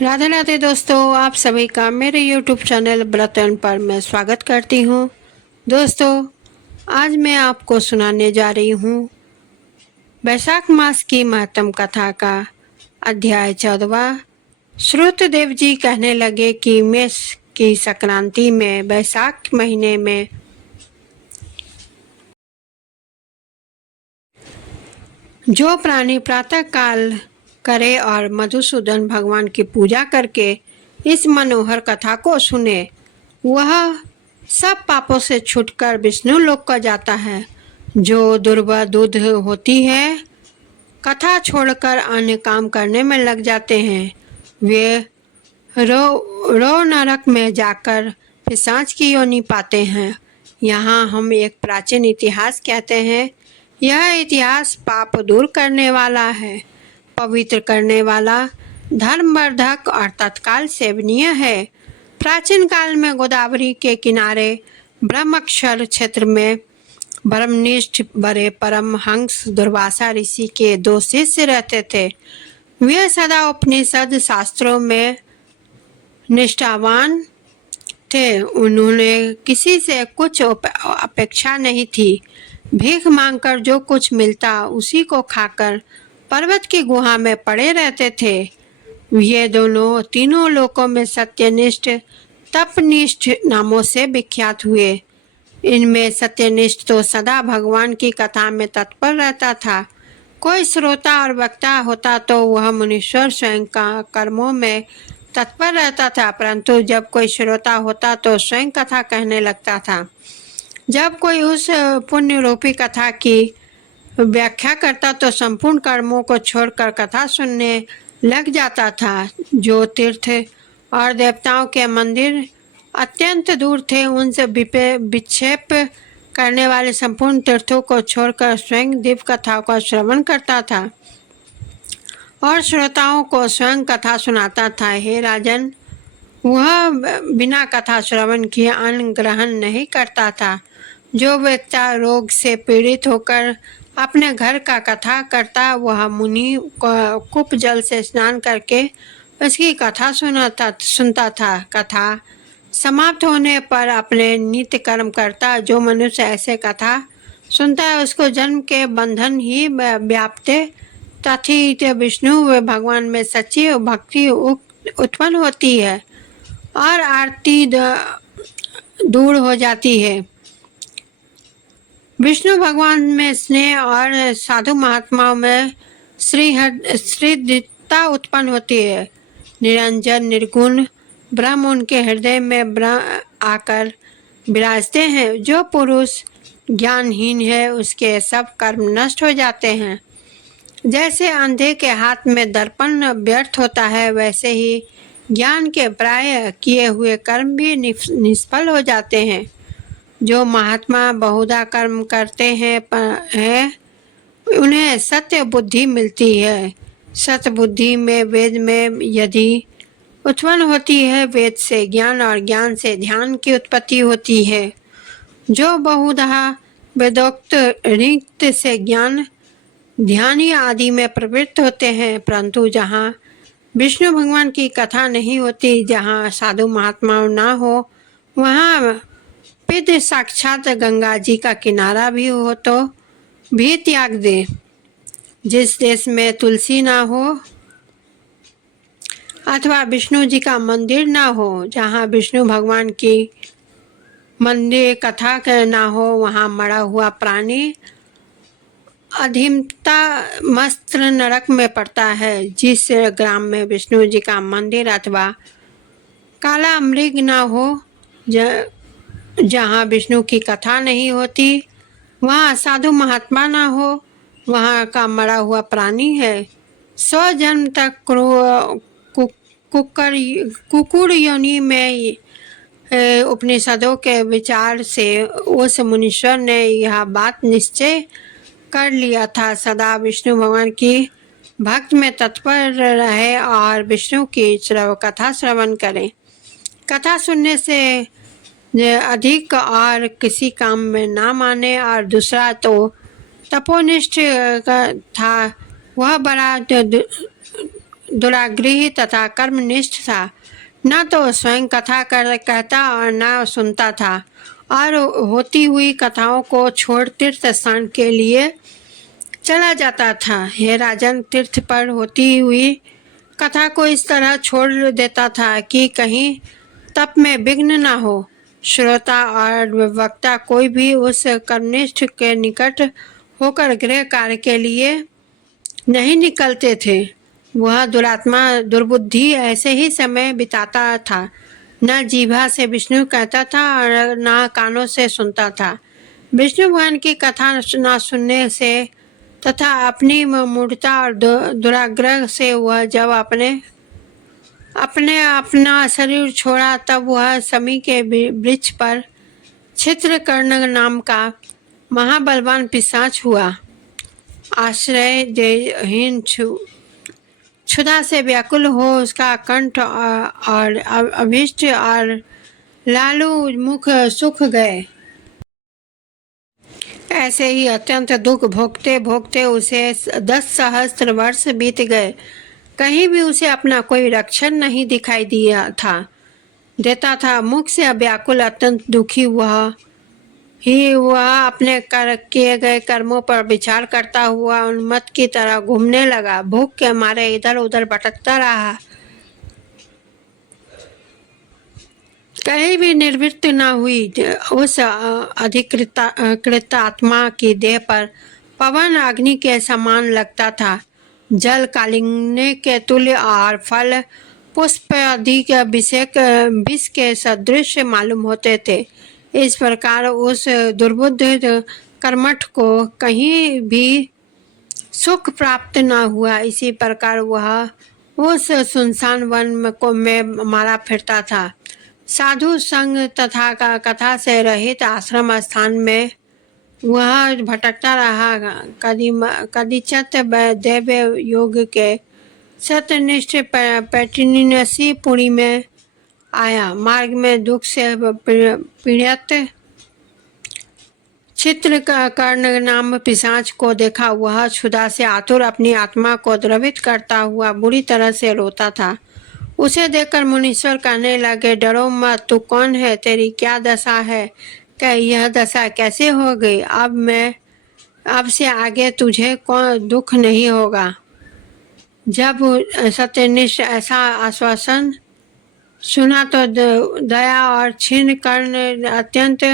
राधे राधे दोस्तों, आप सभी का मेरे YouTube चैनल ब्रतन पर मैं स्वागत करती हूँ। दोस्तों, आज मैं आपको सुनाने जा रही हूँ वैशाख मास की महत्तम कथा का अध्याय 14। श्रुतदेव जी कहने लगे कि मेष की संक्रांति में वैशाख महीने में जो प्राणी प्रातः काल करे और मधुसूदन भगवान की पूजा करके इस मनोहर कथा को सुने, वह सब पापों से छूटकर विष्णु लोक को जाता है। जो दुर्बुद्ध होती है, कथा छोड़कर अन्य काम करने में लग जाते हैं, वे रो नरक में जाकर पिशाच की योनि पाते हैं। यहाँ हम एक प्राचीन इतिहास कहते हैं। यह इतिहास पाप दूर करने वाला है, पवित्र करने वाला, धर्मवर्धक और तत्काल सेवनीय है। प्राचीन काल में गोदावरी के किनारे ब्रह्मक्षर क्षेत्र में ब्रह्मनिष्ठ बड़े परमहंस दुर्वासा ऋषि के 2 शिष्य रहते थे। वे सदा उपनिषद शास्त्रों में निष्ठावान थे। उन्होंने किसी से कुछ अपेक्षा नहीं थी। भीख मांगकर जो कुछ मिलता उसी को खाकर पर्वत की गुहा में पड़े रहते थे। ये दोनों तीनों लोकों में सत्यनिष्ठ, तपनिष्ठ नामों से विख्यात हुए। इनमें सत्यनिष्ठ तो सदा भगवान की कथा में तत्पर रहता था। कोई श्रोता और वक्ता होता तो वह मुनीश्वर स्वयं का कर्मों में तत्पर रहता था, परंतु जब कोई श्रोता होता तो स्वयं कथा कहने लगता था। जब कोई उस पुण्य रूपी कथा की व्याख्या करता तो संपूर्ण कर्मों को छोड़कर कथा सुनने लग जाता था। जो तीर्थ और देवताओं के मंदिर अत्यंत दूर थे, उनसे विक्षेप करने वाले संपूर्ण तीर्थों को छोड़कर स्वयं दिव्य कथाओं का श्रवण करता था और श्रोताओं को स्वयं कथा सुनाता था। हे राजन, वह बिना कथा श्रवण किए अन्न ग्रहण नहीं करता था। जो व्यक्ति रोग से पीड़ित होकर अपने घर का कथा करता, वह मुनि कूप जल से स्नान करके उसकी कथा सुनता था। कथा समाप्त होने पर अपने नित्य कर्म करता। जो मनुष्य ऐसे कथा सुनता है, उसको जन्म के बंधन ही व्याप्ते तथित विष्णु भगवान में सच्ची भक्ति उत्पन्न होती है और आरती दूर हो जाती है। विष्णु भगवान में स्नेह और साधु महात्माओं में श्रद्धता उत्पन्न होती है। निरंजन निर्गुण ब्रह्म उनके हृदय में आकर विराजते हैं। जो पुरुष ज्ञानहीन है, उसके सब कर्म नष्ट हो जाते हैं। जैसे अंधे के हाथ में दर्पण व्यर्थ होता है, वैसे ही ज्ञान के प्राय किए हुए कर्म भी निष्फल हो जाते हैं। जो महात्मा बहुधा कर्म करते हैं उन्हें सत्य बुद्धि मिलती है। सत्य बुद्धि में वेद में यदि उत्पन्न होती है, वेद से ज्ञान और ज्ञान से ध्यान की उत्पत्ति होती है। जो बहुधा वेदोक्त ऋक्त से ज्ञान ध्यान आदि में प्रवृत्त होते हैं, परंतु जहाँ विष्णु भगवान की कथा नहीं होती, जहाँ साधु महात्माओं ना हो, वहाँ पिद साक्षात गंगा जी का किनारा भी हो तो भी त्याग दे। जिस देश में तुलसी ना हो अथवा विष्णु जी का मंदिर ना हो, जहाँ विष्णु भगवान की मंदिर कथा ना हो, वहाँ मरा हुआ प्राणी अधिमता मस्त्र नरक में पड़ता है। जिस ग्राम में विष्णु जी का मंदिर अथवा काला मृग ना हो, जहाँ विष्णु की कथा नहीं होती, वहाँ साधु महात्मा ना हो, वहाँ का मरा हुआ प्राणी है। 100 जन्म तक कुकुर योनि में उपनिषदों के विचार से उस मुनीश्वर ने यह बात निश्चय कर लिया था। सदा विष्णु भगवान की भक्त में तत्पर रहे और विष्णु की कथा श्रवण करें। कथा सुनने से अधिक और किसी काम में ना माने। और दूसरा तो तपोनिष्ठ था, वह बड़ा दुराग्रही तथा कर्मनिष्ठ था। न तो स्वयं कथा कहता और न सुनता था, और होती हुई कथाओं को छोड़ तीर्थ स्थान के लिए चला जाता था। हे राजन, तीर्थ पर होती हुई कथा को इस तरह छोड़ देता था कि कहीं तप में विघ्न न हो। श्रोता और वक्ता कोई भी उस कर्मनिष्ठ के निकट होकर गृह कार्य के लिए नहीं निकलते थे। वह दुरात्मा दुर्बुद्धि ऐसे ही समय बिताता था। न जीभा से विष्णु कहता था और न कानों से सुनता था। विष्णु भगवान की कथा न सुनने से तथा अपनी मूढ़ता और दुराग्रह से वह जब अपना शरीर छोड़ा, तब वह समी के वृक्ष पर चित्रकर्ण नाम का महाबलवान पिशाच हुआ। आश्रय देहीन क्षुधा से व्याकुल हो उसका कंठ और अभिष्ट और लालू मुख सूख गए। ऐसे ही अत्यंत दुख भोगते भोगते उसे 10 सहस्त्र वर्ष बीत गए। कहीं भी उसे अपना कोई रक्षण नहीं दिखाई देता था। मुख से व्याकुल अत्यंत दुखी वह अपने किए गए कर्मों पर विचार करता हुआ उन्मत्त की तरह घूमने लगा। भूख के मारे इधर उधर भटकता रहा, कहीं भी निवृत्त न हुई। उस अधिकृत आत्मा की देह पर पवन अग्नि के समान लगता था, जल कालिंगने के तुल्य और फल पुष्प आदि के विष के सदृश मालूम होते थे। इस प्रकार उस दुर्बुद्ध कर्मठ को कहीं भी सुख प्राप्त न हुआ। इसी प्रकार वह उस सुनसान वन में मारा फिरता था। साधु संग तथा कथा से रहित आश्रम स्थान में वह भटकता रहा। कदिचत दैव योग के सत्यनिष्ठ पैटिनसी पुरी में आया। मार्ग में दुख से पीड़ित चित्रकर्ण नाम पिशाच को देखा। वह क्षुधा से आतुर अपनी आत्मा को द्रवित करता हुआ बुरी तरह से रोता था। उसे देखकर मुनीश्वर कहने लगे, डरो मत, तू कौन है, तेरी क्या दशा है, क्या यह दशा कैसे हो गई? अब से आगे तुझे कौन दुख नहीं होगा। जब सत्यनिष्ठ ऐसा आश्वासन सुना तो दया और क्षीण कर्ण अत्यंत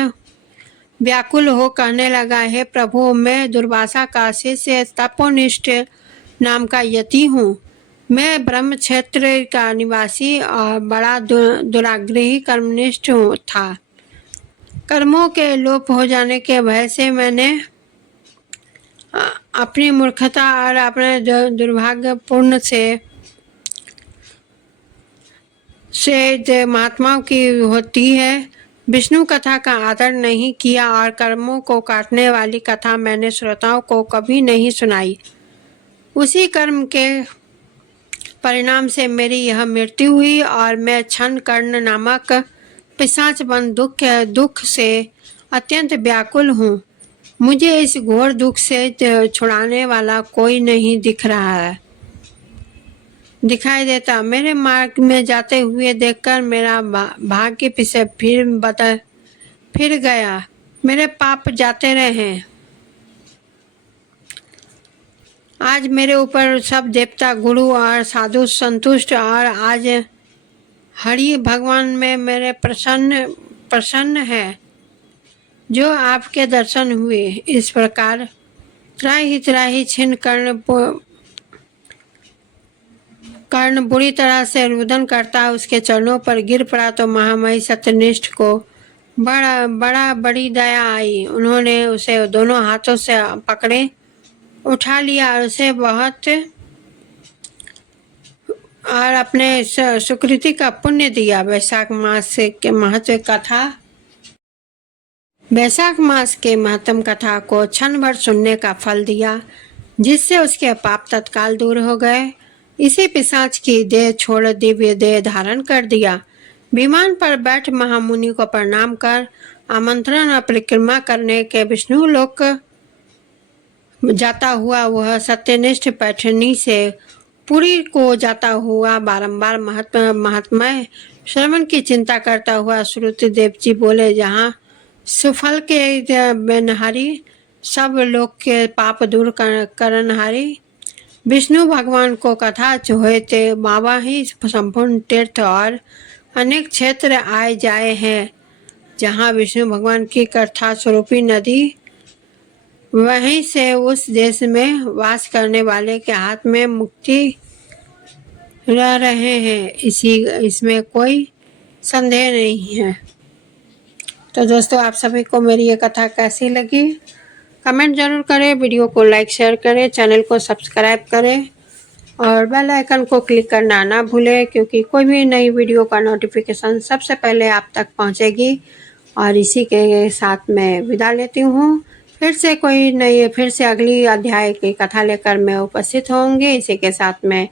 व्याकुल हो कहने लगा, हे प्रभु, मैं दुर्वासा का शिष्य तपोनिष्ठ नाम का यति हूँ। मैं ब्रह्म क्षेत्र का निवासी और बड़ा दुराग्रही कर्मनिष्ठ था। कर्मों के लोप हो जाने के भय से मैंने अपनी मूर्खता और अपने दुर्भाग्यपूर्ण से महात्माओं की होती है विष्णु कथा का आदर नहीं किया, और कर्मों को काटने वाली कथा मैंने श्रोताओं को कभी नहीं सुनाई। उसी कर्म के परिणाम से मेरी यह मृत्यु हुई और मैं क्षण कर्ण नामक पिशाच बन दुख से अत्यंत व्याकुल हूँ। मुझे इस घोर दुख से छुड़ाने वाला कोई नहीं दिखाई देता। मेरे मार्ग में जाते हुए देखकर मेरा भाग्य पीछे फिर गया। मेरे पाप जाते रहे। आज मेरे ऊपर सब देवता, गुरु और साधु संतुष्ट, और आज हरि भगवान में मेरे प्रसन्न है जो आपके दर्शन हुए। इस प्रकार त्राही छिन्न कर्ण बुरी तरह से रुदन करता उसके चरणों पर गिर पड़ा तो महामहिम सत्यनिष्ठ को बड़ी दया आई। उन्होंने उसे दोनों हाथों से पकड़े, उठा लिया और उसे बहुत और अपने सुकृति का पुण्य दिया। वैशाख मास के महत्व कथा। वैशाख मास के महत्म कथा को क्षण भर सुनने का फल दिया, जिससे उसके पाप तत्काल दूर हो गए। इसी पिशाच की देह छोड़ दिव्य देह धारण कर दिया। विमान पर बैठ महामुनि को प्रणाम कर आमंत्रण और परिक्रमा करने के विष्णु लोक जाता हुआ वह सत्यनिष्ठ पैठनी से पुरी को जाता हुआ बारंबार महात्मय श्रवण की चिंता करता हुआ श्रुतदेव जी बोले, जहाँ सुफल के बेनहारी सब लोग के पाप दूर करनहारी विष्णु भगवान को कथा हुए थे, बाबा ही संपूर्ण तीर्थ और अनेक क्षेत्र आए जाए हैं। जहाँ विष्णु भगवान की कथा स्वरूपी नदी, वहीं से उस देश में वास करने वाले के हाथ में मुक्ति रह रहे हैं, इसमें कोई संदेह नहीं है। तो दोस्तों, आप सभी को मेरी ये कथा कैसी लगी कमेंट जरूर करें, वीडियो को लाइक शेयर करें, चैनल को सब्सक्राइब करें और बेल आइकन को क्लिक करना ना भूलें, क्योंकि कोई भी नई वीडियो का नोटिफिकेशन सबसे पहले आप तक पहुंचेगी। और इसी के साथ मैं विदा लेती हूँ। फिर से अगली अध्याय की कथा लेकर मैं उपस्थित होंगी। इसी के साथ मैं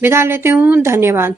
विदा लेती हूँ। धन्यवाद।